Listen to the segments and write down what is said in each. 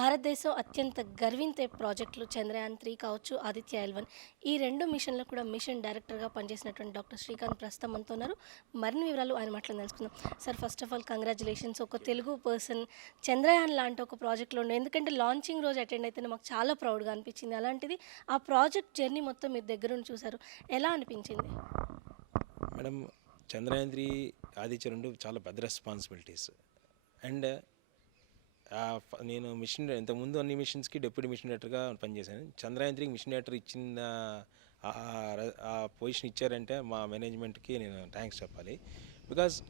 భారతదేశం అత్యంత గర్వించే ప్రాజెక్టులు చంద్రయాన్ త్రీ కావచ్చు ఆదిత్య ఎల్వన్ ఈ రెండు మిషన్లో కూడా మిషన్ డైరెక్టర్గా పనిచేసినటువంటి డాక్టర్ శ్రీకాంత్ ప్రస్తుతం మనతో ఉన్నారు. మరిన్ని వివరాలు ఆయన మాటలు తెలుసుకుందాం. Sir first of all congratulations. ఒక తెలుగు పర్సన్ చంద్రయాన్ లాంటి ఒక ప్రాజెక్ట్లో ఉండే ఎందుకంటే లాంచింగ్ రోజు అటెండ్ అయితే మాకు చాలా ప్రౌడ్గా అనిపించింది. అలాంటిది ఆ ప్రాజెక్ట్ జర్నీ మొత్తం మీరు దగ్గరుండి చూశారు. ఎలా అనిపించింది? మేడం చంద్రయాన్ త్రీ ఆదిత్య రెండు చాలా పెద్ద రెస్పాన్సిబిలిటీస్. అండ్ నేను మిషన్ ఇంతకుముందు అన్ని మిషన్స్కి డెప్యూటీ మిషన్ డైరెక్టర్గా పనిచేశాను. చంద్రయాన్ త్రీకి మిషన్ డైరెక్టర్ ఇచ్చిన ఆ- పొజిషన్ ఇచ్చారంటే మా మేనేజ్మెంట్కి నేను థ్యాంక్స్ చెప్పాలి. బికాజ్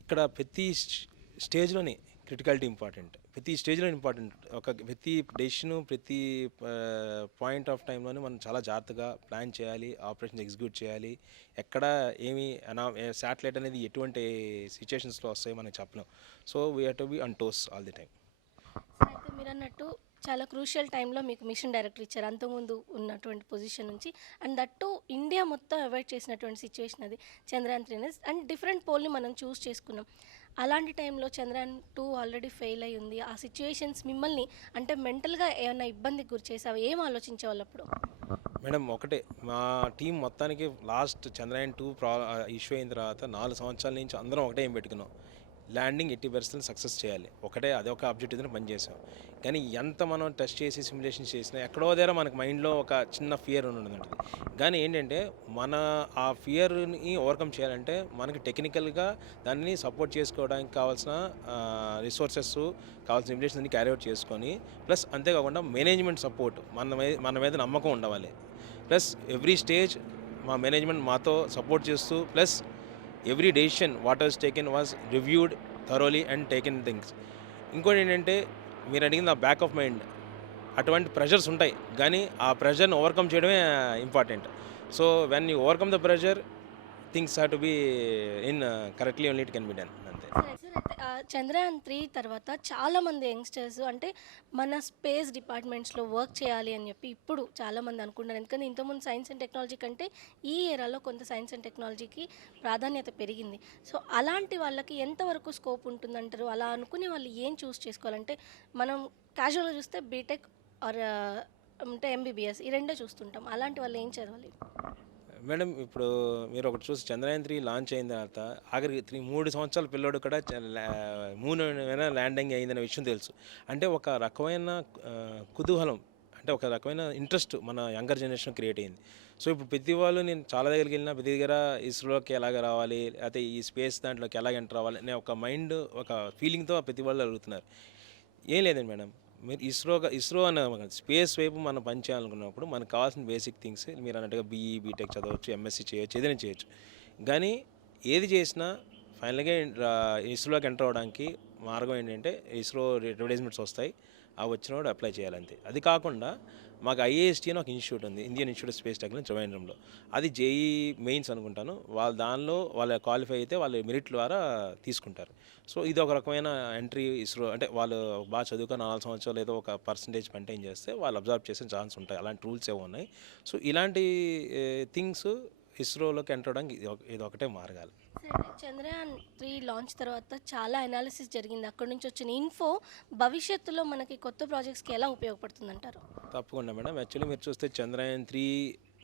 ఇక్కడ ప్రతి స్టేజ్లోనే క్రిటికాలిటీ ఇంపార్టెంట్. ప్రతి స్టేజ్లో ఇంపార్టెంట్. ఒక ప్రతి డెసిషను ప్రతి పాయింట్ ఆఫ్ టైంలోనే మనం చాలా జాగ్రత్తగా ప్లాన్ చేయాలి ఆపరేషన్ ఎగ్జిక్యూట్ చేయాలి. ఎక్కడ ఏమి అనా శాటిలైట్ అనేది ఎటువంటి సిచ్యుయేషన్స్లో వస్తాయో మనం చెప్పలేం. So we have to be on toes all the time అయితే మీరు అన్నట్టు చాలా క్రూషియల్ టైంలో మీకు మిషన్ డైరెక్టర్ ఇచ్చారు. అంతకుముందు ఉన్నటువంటి పొజిషన్ నుంచి. అండ్ దట్టు ఇండియా మొత్తం అవాయిడ్ చేసినటువంటి సిచ్యువేషన్ అది. చంద్రయాన్ త్రీ అండ్ డిఫరెంట్ పోల్ని మనం చూస్ చేసుకున్నాం. అలాంటి టైంలో చంద్రయాన్ టూ ఆల్రెడీ ఫెయిల్ అయి ఉంది. ఆ సిచ్యువేషన్స్ మిమ్మల్ని అంటే మెంటల్గా ఏమైనా ఇబ్బందికి గురి చేసావు? ఏం ఆలోచించేవాళ్ళు అప్పుడు? మేడం ఒకటే. మా టీం మొత్తానికి లాస్ట్ చంద్రయాన్ టూ ప్రా ఇష్యూ అయిన తర్వాత నాలుగు సంవత్సరాల నుంచి అందరం ఒకటే ఏం పెట్టుకున్నాం. ల్యాండింగ్ ఎట్టి పరిస్థితులు సక్సెస్ చేయాలి. ఒకటే అదే ఒక ఆబ్జెక్టివ్ పనిచేసాం కానీ ఎంత మనం టెస్ట్ చేసి సిమ్యులేషన్ చేసినా ఎక్కడో దగ్గర మనకు మైండ్లో ఒక చిన్న ఫియర్ ఉంటుంది కానీ ఏంటంటే మన ఆ ఫియర్ని ఓవర్కమ్ చేయాలంటే మనకి టెక్నికల్గా దాన్ని సపోర్ట్ చేసుకోవడానికి కావాల్సిన రిసోర్సెస్ కావాల్సిన సిమ్యులేషన్ అన్ని క్యారీ అవుట్ చేసుకొని ప్లస్ అంతేకాకుండా మేనేజ్మెంట్ సపోర్ట్ మన మీద మన మీద నమ్మకం ఉండవాలి ప్లస్ ఎవ్రీ స్టేజ్ మా మేనేజ్మెంట్ మాతో సపోర్ట్ చేస్తూ plus every decision what was taken was reviewed thoroughly and taken things. ఇంకోటి ఏంటంటే మీరు అడిగిన నా బ్యాక్ ఆఫ్ మైండ్. అటువంటి ప్రెషర్స్ ఉంటాయి కానీ ఆ ప్రెషర్ని ఓవర్కమ్ చేయడమే important. So when you overcome the pressure things have to be in correctly only it can be done. అంతే. చంద్రయాన్ త్రీ తర్వాత చాలామంది యంగ్స్టర్స్ అంటే మన స్పేస్ డిపార్ట్మెంట్స్లో వర్క్ చేయాలి అని చెప్పి ఇప్పుడు చాలామంది అనుకుంటారు అనుకుంటున్నారు. ఎందుకంటే ఇంతకుముందు సైన్స్ అండ్ టెక్నాలజీ కంటే ఈ ఏరాలో కొంత సైన్స్ అండ్ టెక్నాలజీకి ప్రాధాన్యత పెరిగింది. సో అలాంటి వాళ్ళకి ఎంతవరకు స్కోప్ ఉంటుందంటారు? అలా అనుకునే వాళ్ళు ఏం చూస్ చేసుకోవాలంటే మనం క్యాజువల్గా చూస్తే బీటెక్ ఆర్ అంటే ఎంబీబీఎస్ ఈ రెండే చూస్తుంటాం. అలాంటి వాళ్ళు ఏం చదవాలి మేడం ఇప్పుడు మీరు ఒకటి చూసి చంద్రయాన్ త్రీ లాంచ్ అయిన తర్వాత ఆఖరికి త్రీ మూడు సంవత్సరాల పిల్లోడు కూడా మూన్ ల్యాండింగ్ అయిందనే విషయం తెలుసు. అంటే ఒక రకమైన కుతూహలం అంటే ఒక రకమైన ఇంట్రెస్ట్ మన యంగర్ జనరేషన్ క్రియేట్ అయింది. సో ఇప్పుడు ప్రతి వాళ్ళు నేను చాలా దగ్గరికి వెళ్ళినా ప్రతి దగ్గర ఇస్రోలోకి ఎలాగ రావాలి లేకపోతే ఈ స్పేస్ దాంట్లోకి ఎలాగ ఎంటర్ అవ్వాలి అనే ఒక మైండ్ ఒక ఫీలింగ్తో ప్రతి వాళ్ళు అడుగుతున్నారు. ఏం లేదండి మేడం. మీరు ఇస్రోగా ఇస్రో అనే స్పేస్ వైపు మనం పనిచేయాలనుకున్నప్పుడు మనకు కావాల్సిన బేసిక్ థింగ్స్ మీరు అన్నట్టుగా బీఈ బీటెక్ చదవచ్చు ఎంఎస్సీ చేయొచ్చు ఏదైనా చేయొచ్చు. కానీ ఏది చేసినా ఫైనల్గా ఇస్రోలోకి ఎంటర్ అవ్వడానికి మార్గం ఏంటంటే ఇస్రో అడ్వర్టైజ్మెంట్స్ వస్తాయి. ఆ వచ్చినప్పుడు అప్లై చేయాలంతే. అది కాకుండా మాకు ఐఏఎస్టీ అని ఒక ఇన్స్టిట్యూట్ ఉంది Indian institute of space technology త్రివేంద్రంలో అది జేఈ మెయిన్స్ అనుకుంటాను. వాళ్ళ దానిలో వాళ్ళ క్వాలిఫై అయితే వాళ్ళు మెరిట్ ద్వారా తీసుకుంటారు. సో ఇది ఒక రకమైన ఎంట్రీ ఇస్రో అంటే వాళ్ళు బాగా చదువుకొని నాలుగు సంవత్సరాలు ఏదో ఒక పర్సంటేజ్ మెయింటైన్ చేస్తే వాళ్ళు అబ్జర్వ్ చేసే ఛాన్స్ ఉంటాయి. అలాంటి రూల్స్ ఏమో ఉన్నాయి. సో ఇలాంటి థింగ్స్ ఇస్రోలోకి ఎంటర్ అవడానికి ఇది ఒక- ఇది ఒకటే మార్గాలు. చంద్రయాన్ త్రీ లాంచ్ తర్వాత చాలా అనాలిసిస్ జరిగింది. అక్కడి నుంచి వచ్చిన ఇన్ఫో భవిష్యత్తులో మనకి కొత్త ప్రాజెక్ట్స్కి ఎలా ఉపయోగపడుతుంది అంటారు తప్పకుండా మేడం. యాక్చువల్లీ మీరు చూస్తే చంద్రయాన్ త్రీ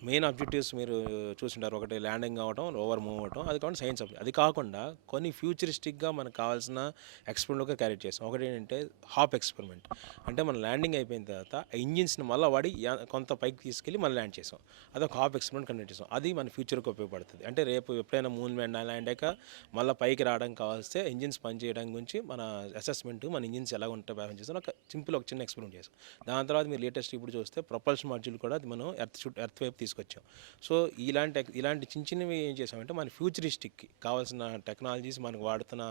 మెయిన్ ఆబ్జెక్టివ్స్ మీరు చూసింటారు. ఒకటి ల్యాండింగ్ అవ్వటం ఓవర్ మూవ్ అవ్వడం అది కాకుండా సైన్స్ ఆబ్జెక్ట్ అది కాకుండా కొన్ని ఫ్యూచరిస్టిక్గా మనకు కావాల్సిన ఎక్స్పెరిమెంట్గా క్యారీ చేస్తాం ఒకటి ఏంటంటే హాప్ ఎక్స్పెరిమెంట్ అంటే మనం ల్యాండింగ్ అయిపోయిన తర్వాత ఇంజిన్స్ని మళ్ళీ వాడి కొంత పైకి తీసుకెళ్ళి మళ్ళీ ల్యాండ్ చేసాం. అది ఒక హాప్ ఎక్స్పెరిమెంట్ కండక్ట్ చేసాం. అది మన ఫ్యూచర్కి ఉపయోగపడుతుంది. అంటే రేపు ఎప్పుడైనా మూన్ ల్యాండ్ ల్యాండ్ అయ్యాక మళ్ళీ పైకి రావడానికి కావాల్స్తే ఇంజిన్స్ పనిచేయడం గురించి మన అసెస్మెంట్ మన ఇంజిన్స్ ఎలా ఉంటాయి బ్యాలెన్స్ చేస్తాం ఒక సింపుల్ ఒక చిన్న ఎక్స్పెరిమెంట్ చేసాం. దాని తర్వాత మీరు లేటెస్ట్ ఇప్పుడు చూస్తే ప్రొపల్షన్ మాడ్యూల్ కూడా అది మనం ఎర్త్ ఎర్త్ వైపు తీసుకొచ్చాం. సో ఇలాంటి ఇలాంటి చిన్న చిన్నవి ఏం చేసామంటే మన ఫ్యూచరిస్టిక్కి కావాల్సిన టెక్నాలజీస్ మనకు వాడుతున్న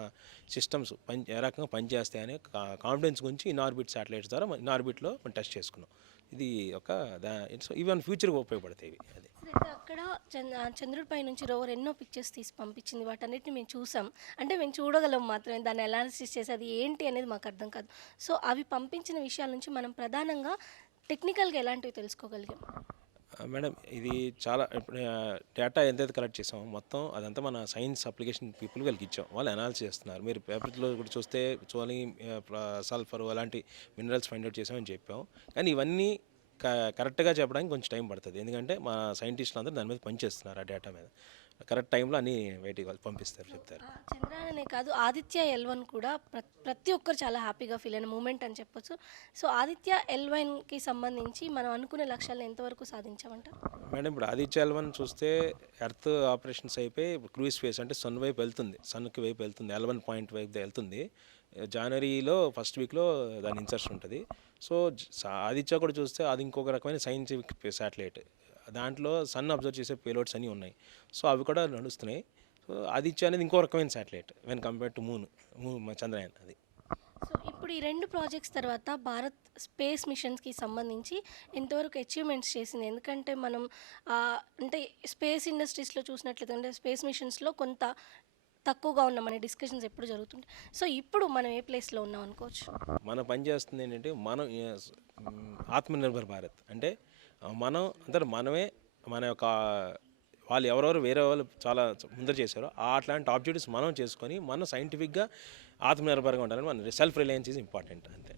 సిస్టమ్స్ పని ఏ రకంగా పనిచేస్తాయని కాన్ఫిడెన్స్ గురించి ఇన్ఆర్బిట్ శాటిలైట్స్ ద్వారా ఇన్ఆర్బిట్లో మనం టెస్ట్ చేసుకున్నాం. ఇది ఒక సో ఈవెన్ ఫ్యూచర్కి ఉపయోగపడతాయి ఇవి అది. అక్కడ చంద్ర చంద్రుడిపై నుంచి రోవర్ ఎన్నో పిక్చర్స్ తీసి పంపించింది. వాటన్నిటిని మేము చూసాం. అంటే మేము చూడగలం మాత్రమే దాన్ని అనాలిసిస్ చేసి అది ఏంటి అనేది మాకు అర్థం కాదు. సో అవి పంపించిన విషయాల నుంచి మనం ప్రధానంగా టెక్నికల్గా ఎలాంటివి తెలుసుకోగలిగాం? మేడం ఇది చాలా డేటా ఎంతైతే కలెక్ట్ చేసామో మొత్తం అదంతా మన సైన్స్ అప్లికేషన్ పీపుల్ వీళ్ళకి ఇచ్చాం వాళ్ళు అనాలిసిస్ చేస్తున్నారు. మీరు పేపర్లో కూడా చూస్తే చోని సల్ఫర్ అలాంటి మినరల్స్ ఫైండ్ అవుట్ చేసామని చెప్పాం. కానీ ఇవన్నీ క- కరెక్ట్గా చెప్పడానికి కొంచెం టైం పడుతుంది. ఎందుకంటే మా సైంటిస్టులు అందరూ దాని మీద పనిచేస్తున్నారు ఆ డేటా మీద. కరెక్ట్ టైంలో అన్నీ బయటికి వాళ్ళు పంపిస్తారు చెప్తారు. అనే కాదు ఆదిత్య ఎల్ వన్ కూడా ప్ర- ప్రతి ఒక్కరు చాలా హ్యాపీగా ఫీల్ అయిన మూమెంట్ అని చెప్పొచ్చు. సో ఆదిత్య ఎల్ వన్కి సంబంధించి మనం అనుకునే లక్ష్యాలను ఎంతవరకు సాధించామంట? మేడం ఇప్పుడు ఆదిత్య ఎల్వన్ చూస్తే ఎర్త్ ఆపరేషన్స్ అయిపోయి క్రూజ్ స్పేస్ అంటే సన్ వైపు వెళ్తుంది సన్కి వైపు వెళ్తుంది ఎలవన్ పాయింట్ వైపు వెళ్తుంది. జనవరిలో ఫస్ట్ వీక్లో దాని ఇన్సర్షన్ ఉంటుంది. సా- ఆదిత్య కూడా చూస్తే అది ఇంకొక రకమైన సైంటిఫిక్ శాటిలైట్ దాంట్లో సన్ అబ్జర్వ్ చేసే పేలోడ్స్ అన్నీ ఉన్నాయి. సో అవి కూడా నడుస్తున్నాయి. సో ఆదిత్య అనేది ఇంకో రకమైన satellite when compare to moon moon Chandrayaan అది. సో ఇప్పుడు ఈ రెండు ప్రాజెక్ట్స్ తర్వాత భారత్ స్పేస్ మిషన్స్కి సంబంధించి ఎంతవరకు అచీవ్మెంట్స్ చేసింది? ఎందుకంటే మనం అంటే స్పేస్ ఇండస్ట్రీస్లో చూసినట్లయితే అంటే స్పేస్ మిషన్స్లో కొంత తక్కువగా ఉన్నామనే డిస్కషన్స్ ఎప్పుడు జరుగుతుంటాయి? సో ఇప్పుడు మనం ఏ ప్లేస్లో ఉన్నాం అనుకోవచ్చు? మన పని చేస్తుంది ఏంటంటే మనం ఆత్మనిర్భర్ భారత్. అంటే మనం అంటే మనమే మన యొక్క వాళ్ళు ఎవరెవరు వేరే వాళ్ళు చాలా ముందర చేశారో అట్లాంటి ఆబ్జెక్టివ్స్ మనం చేసుకొని మనం సైంటిఫిక్గా ఆత్మనిర్భరంగా ఉండాలని మన సెల్ఫ్ రిలయన్స్ ఈజ్ ఇంపార్టెంట్ అంతే.